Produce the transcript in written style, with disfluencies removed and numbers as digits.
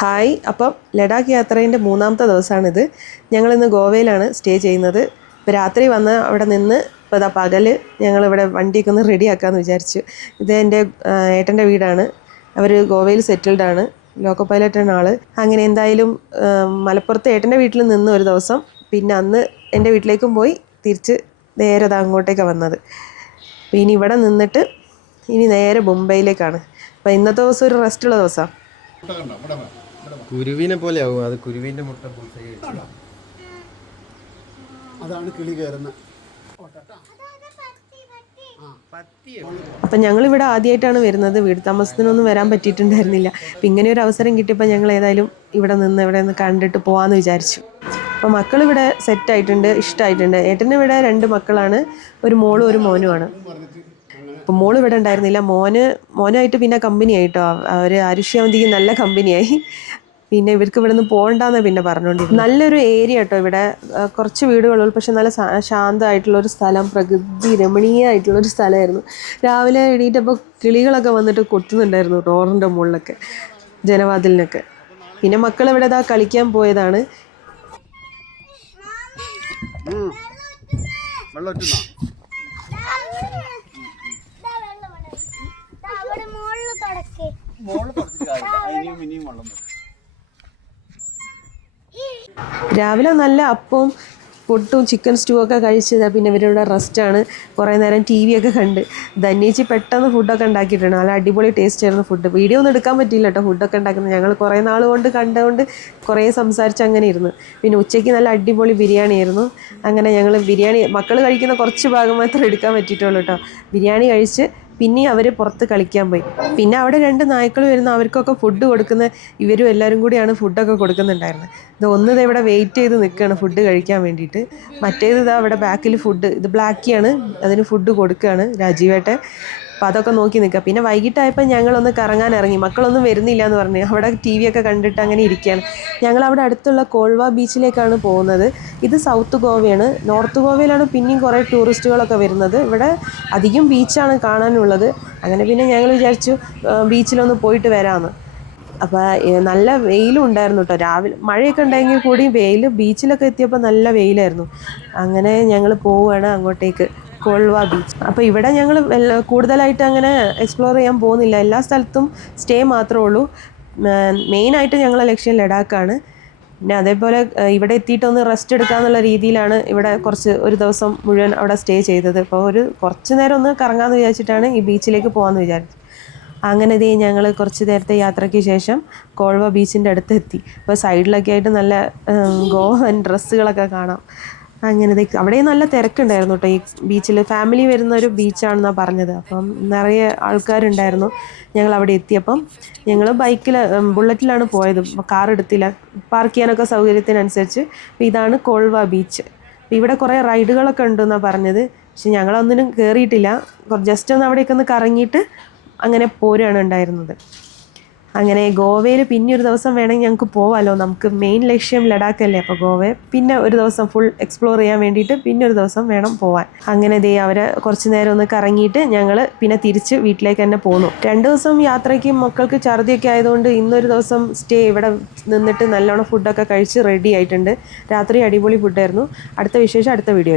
Hi, അപ്പം ലഡാക്ക് യാത്രേൻ്റെ മൂന്നാമത്തെ ദിവസമാണിത്. ഞങ്ങളിന്ന് ഗോവയിലാണ് സ്റ്റേ ചെയ്യുന്നത്. ഇപ്പോൾ രാത്രി വന്ന് അവിടെ നിന്ന് ഇപ്പോൾ പകൽ ഞങ്ങളിവിടെ വണ്ടിയൊക്കെ ഒന്ന് റെഡിയാക്കാമെന്ന് വിചാരിച്ചു. ഇത് എൻ്റെ ഏട്ടൻ്റെ വീടാണ്. അവർ ഗോവയിൽ സെറ്റിൽഡാണ്, ലോക്കോ പൈലറ്റാണ് ആൾ. അങ്ങനെ എന്തായാലും മലപ്പുറത്ത് ഏട്ടൻ്റെ വീട്ടിൽ നിന്ന് ഒരു ദിവസം, പിന്നെ അന്ന് എൻ്റെ വീട്ടിലേക്കും പോയി തിരിച്ച് നേരെ അങ്ങോട്ടേക്കാണ് വന്നത്. അപ്പോൾ ഇനി ഇവിടെ നിന്നിട്ട് ഇനി നേരെ മുംബൈയിലേക്കാണ്. അപ്പോൾ ഇന്നത്തെ ദിവസം ഒരു റെസ്റ്റുള്ള ദിവസമാണ്. കുരുവിനെ പോലെ ആവും അത്. കുരുവിന്റെ മുട്ട അതാണ് കിളി കയറുന്ന. അപ്പം ഞങ്ങളിവിടെ ആദ്യമായിട്ടാണ് വരുന്നത്. വീട് താമസത്തിനൊന്നും വരാൻ പറ്റിയിട്ടുണ്ടായിരുന്നില്ല. അപ്പം ഇങ്ങനെ ഒരു അവസരം കിട്ടിയപ്പോൾ ഞങ്ങൾ ഏതായാലും ഇവിടെ നിന്ന് കണ്ടിട്ട് പോകാമെന്ന് വിചാരിച്ചു. അപ്പോൾ മക്കളിവിടെ സെറ്റായിട്ടുണ്ട്, ഇഷ്ടമായിട്ടുണ്ട്. ഏട്ടന് ഇവിടെ 2 മക്കളാണ്, ഒരു മോളും ഒരു മോനുമാണ്. അപ്പോൾ മോൾ ഇവിടെ ഉണ്ടായിരുന്നില്ല. മോനായിട്ട് പിന്നെ കമ്പനി ആയിട്ടോ. അവർ ആരുഷ്യാവന്തിക്ക് നല്ല കമ്പനിയായി. പിന്നെ ഇവർക്ക് ഇവിടെ നിന്ന് പോകണ്ടെന്ന് പിന്നെ പറഞ്ഞുകൊണ്ടിരുന്നു. നല്ലൊരു ഏരിയ കേട്ടോ ഇവിടെ. കുറച്ച് വീടുകളുള്ളൂ, പക്ഷെ നല്ല ശാന്തമായിട്ടുള്ളൊരു സ്ഥലം, പ്രകൃതി രമണീയമായിട്ടുള്ളൊരു സ്ഥലമായിരുന്നു. രാവിലെ എണീറ്റപ്പോൾ കിളികളൊക്കെ വന്നിട്ട് കൊത്തുന്നുണ്ടായിരുന്നു ഡോറിൻ്റെ മുകളിലൊക്കെ, ജനവാതിലിനൊക്കെ. പിന്നെ മക്കൾ ഇവിടെ കളിക്കാൻ പോയതാണ്. രാവിലെ നല്ല അപ്പവും പുട്ടും ചിക്കൻ സ്റ്റൂ ഒക്കെ കഴിച്ചത്. പിന്നെ ഇവരുടെ റെസ്റ്റാണ്. കുറേ നേരം ടി വി ഒക്കെ കണ്ട്. ധന്യേച്ചി പെട്ടെന്ന് ഫുഡൊക്കെ ഉണ്ടാക്കിയിട്ടുണ്ട്. നല്ല അടിപൊളി ടേസ്റ്റ് ആയിരുന്നു ഫുഡ്. വീഡിയോ ഒന്നും എടുക്കാൻ പറ്റിയില്ല കേട്ടോ ഫുഡൊക്കെ ഉണ്ടാക്കുന്നത്. ഞങ്ങൾ കുറേ നാൾ കൊണ്ട് കണ്ടുകൊണ്ട് കുറേ സംസാരിച്ച് അങ്ങനെ ഇരുന്നു. പിന്നെ ഉച്ചയ്ക്ക് നല്ല അടിപൊളി ബിരിയാണി ആയിരുന്നു. അങ്ങനെ ഞങ്ങൾ ബിരിയാണി മക്കൾ കഴിക്കുന്ന കുറച്ച് ഭാഗം മാത്രമേ എടുക്കാൻ പറ്റിയിട്ടുള്ളൂ കേട്ടോ. ബിരിയാണി കഴിച്ച് പിന്നെ അവർ പുറത്ത് കളിക്കാൻ പോയി. പിന്നെ അവിടെ 2 നായ്ക്കൾ വരുന്ന അവർക്കൊക്കെ ഫുഡ് കൊടുക്കുന്ന ഇവരും എല്ലാവരും കൂടിയാണ് ഫുഡൊക്കെ കൊടുക്കുന്നുണ്ടായിരുന്നത്. ഇത് ഇവിടെ വെയിറ്റ് ചെയ്ത് നിൽക്കുകയാണ് ഫുഡ് കഴിക്കാൻ വേണ്ടിയിട്ട്. മറ്റേത് അവിടെ ബാക്കിൽ ഫുഡ്, ഇത് ബ്ലാക്കിയാണ്, അതിന് ഫുഡ് കൊടുക്കുകയാണ് രാജീവേട്ടെ. അപ്പോൾ അതൊക്കെ നോക്കി നിൽക്കുക. പിന്നെ വൈകിട്ടായപ്പോൾ ഞങ്ങളൊന്ന് കറങ്ങാൻ ഇറങ്ങി. മക്കളൊന്നും വരുന്നില്ല എന്ന് പറഞ്ഞ് അവിടെ ടി വി ഒക്കെ കണ്ടിട്ട് അങ്ങനെ ഇരിക്കുകയാണ്. ഞങ്ങളവിടെ അടുത്തുള്ള കോൾവ ബീച്ചിലേക്കാണ് പോകുന്നത്. ഇത് സൗത്ത് ഗോവയാണ്. നോർത്ത് ഗോവയിലാണ് പിന്നെയും കുറേ ടൂറിസ്റ്റുകളൊക്കെ വരുന്നത്. ഇവിടെ അധികം ബീച്ചാണ് കാണാനുള്ളത്. അങ്ങനെ പിന്നെ ഞങ്ങൾ വിചാരിച്ചു ബീച്ചിലൊന്ന് പോയിട്ട് വരാമെന്ന്. അപ്പോൾ നല്ല വെയിലും ഉണ്ടായിരുന്നു കേട്ടോ. രാവിലെ മഴയൊക്കെ ഉണ്ടെങ്കിൽ കൂടി ബീച്ചിലൊക്കെ എത്തിയപ്പോൾ നല്ല വെയിലായിരുന്നു. അങ്ങനെ ഞങ്ങൾ പോവുകയാണ് അങ്ങോട്ടേക്ക്, കോൾവ ബീച്ച്. അപ്പോൾ ഇവിടെ ഞങ്ങൾ കൂടുതലായിട്ട് അങ്ങനെ എക്സ്പ്ലോർ ചെയ്യാൻ പോകുന്നില്ല. എല്ലാ സ്ഥലത്തും സ്റ്റേ മാത്രമേ ഉള്ളൂ. മെയിനായിട്ട് ഞങ്ങളെ ലക്ഷ്യം ലഡാക്കാണ്. പിന്നെ അതേപോലെ ഇവിടെ എത്തിയിട്ടൊന്ന് റെസ്റ്റ് എടുക്കാമെന്നുള്ള രീതിയിലാണ് ഇവിടെ ഒരു ദിവസം മുഴുവൻ അവിടെ സ്റ്റേ ചെയ്തത്. അപ്പോൾ കുറച്ച് നേരം ഒന്ന് കറങ്ങാമെന്ന് വിചാരിച്ചിട്ടാണ് ഈ ബീച്ചിലേക്ക് പോകാമെന്ന് വിചാരിച്ചത്. അങ്ങനെ ഞങ്ങൾ കുറച്ച് നേരത്തെ യാത്രയ്ക്ക് ശേഷം കോൾവ ബീച്ചിൻ്റെ അടുത്ത് എത്തി. അപ്പോൾ സൈഡിലൊക്കെ ആയിട്ട് നല്ല ഗോവൻ ഡ്രസ്സുകളൊക്കെ കാണാം. അങ്ങനെ അവിടെ നല്ല തിരക്കുണ്ടായിരുന്നു കേട്ടോ ഈ ബീച്ചിൽ. ഫാമിലി വരുന്ന ഒരു ബീച്ചാണെന്നാണ് പറഞ്ഞത്. അപ്പം നിറയെ ആൾക്കാരുണ്ടായിരുന്നു. ഞങ്ങൾ അവിടെ എത്തിയപ്പം ഞങ്ങൾ ബുള്ളറ്റിലാണ് പോയത്, കാർ എടുത്തില്ല, പാർക്ക് ചെയ്യാനൊക്കെ സൗകര്യത്തിനനുസരിച്ച്. അപ്പോൾ ഇതാണ് കോൾവ ബീച്ച്. ഇവിടെ കുറേ റൈഡുകളൊക്കെ ഉണ്ടെന്നാണ് പറഞ്ഞത്. പക്ഷെ ഞങ്ങളൊന്നിനും കയറിയിട്ടില്ല. ജസ്റ്റ് ഒന്ന് അവിടെയൊക്കെ ഒന്ന് കറങ്ങിയിട്ട് അങ്ങനെ പോരുകയാണ് ഉണ്ടായിരുന്നത്. അങ്ങനെ ഗോവയിൽ പിന്നെ ഒരു ദിവസം വേണമെങ്കിൽ ഞങ്ങൾക്ക് പോവാമല്ലോ. നമുക്ക് മെയിൻ ലക്ഷ്യം ലഡാക്കല്ലേ. അപ്പോൾ ഗോവയെ പിന്നെ ഒരു ദിവസം ഫുൾ എക്സ്പ്ലോർ ചെയ്യാൻ വേണ്ടിയിട്ട് പിന്നെ ഒരു ദിവസം വേണം പോവാൻ. അങ്ങനെ അവരെ കുറച്ച് നേരം ഒന്ന് കറങ്ങിയിട്ട് ഞങ്ങൾ പിന്നെ തിരിച്ച് വീട്ടിലേക്ക് തന്നെ പോന്നു. 2 ദിവസം യാത്രയ്ക്ക് മക്കൾക്ക് ഛർദിയൊക്കെ ആയതുകൊണ്ട് ഇന്നൊരു ദിവസം സ്റ്റേ ഇവിടെ നിന്നിട്ട് നല്ലോണം ഫുഡൊക്കെ കഴിച്ച് റെഡി ആയിട്ടുണ്ട്. രാത്രി അടിപൊളി ഫുഡായിരുന്നു. അടുത്ത വിശേഷം അടുത്ത വീഡിയോ.